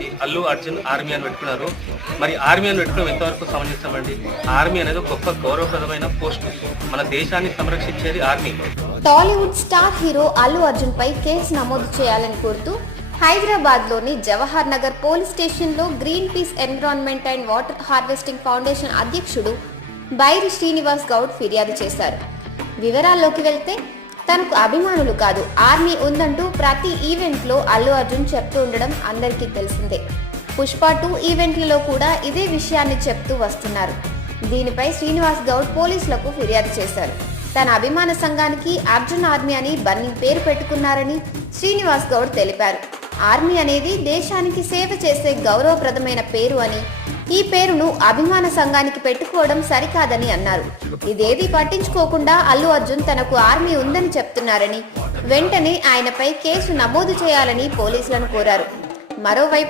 సంబంధించి అల్లు అర్జున్ ఆర్మీ అని పెట్టుకున్నారు. మరి ఆర్మీ అని పెట్టుకోవడం ఎంతవరకు సమంజసమండి? ఆర్మీ అనేది గొప్ప గౌరవప్రదమైన పోస్ట్. మన దేశాన్ని సంరక్షించేది army. Tollywood star hero Allu Arjun పై కేసు నమోదు చేయాలని కోరుతూ హైదరాబాద్ లోని జవహర్ నగర్ పోలీస్ స్టేషన్ లో green peace environment and water harvesting foundation అధ్యక్షుడు బైరి శ్రీనివాస్ గౌడ్ ఫిర్యాదు చేశారు. వివరాల్లోకి వెళ్తే, తనకు అభిమానులు కాదు, ఆర్మీ ఉందంటూ ప్రతి ఈవెంట్ లో అల్లు అర్జున్ చెప్తూ ఉండడం అందరికీ తెలిసిందే. పుష్ప 2 ఈవెంట్లలో కూడా ఇదే విషయాన్ని చెప్తూ వస్తున్నారు. దీనిపై శ్రీనివాస్ గౌడ్ పోలీసులకు ఫిర్యాదు చేశారు. తన అభిమాన సంఘానికి అర్జున్ ఆర్మీ అని బన్నీ పేరు పెట్టుకున్నారని శ్రీనివాస్ గౌడ్ తెలిపారు. ఆర్మీ అనేది దేశానికి సేవ చేసే గౌరవప్రదమైన పేరు అని, ఈ పేరును అభిమాన సంఘానికి పెట్టుకోవడం సరికాదని అన్నారు. ఇదేది పట్టించుకోకుండా అల్లు అర్జున్ తనకు ఆర్మీ ఉందని చెప్తున్నారని, వెంటనే ఆయనపై కేసు నమోదు చేయాలని పోలీసులను కోరారు. మరోవైపు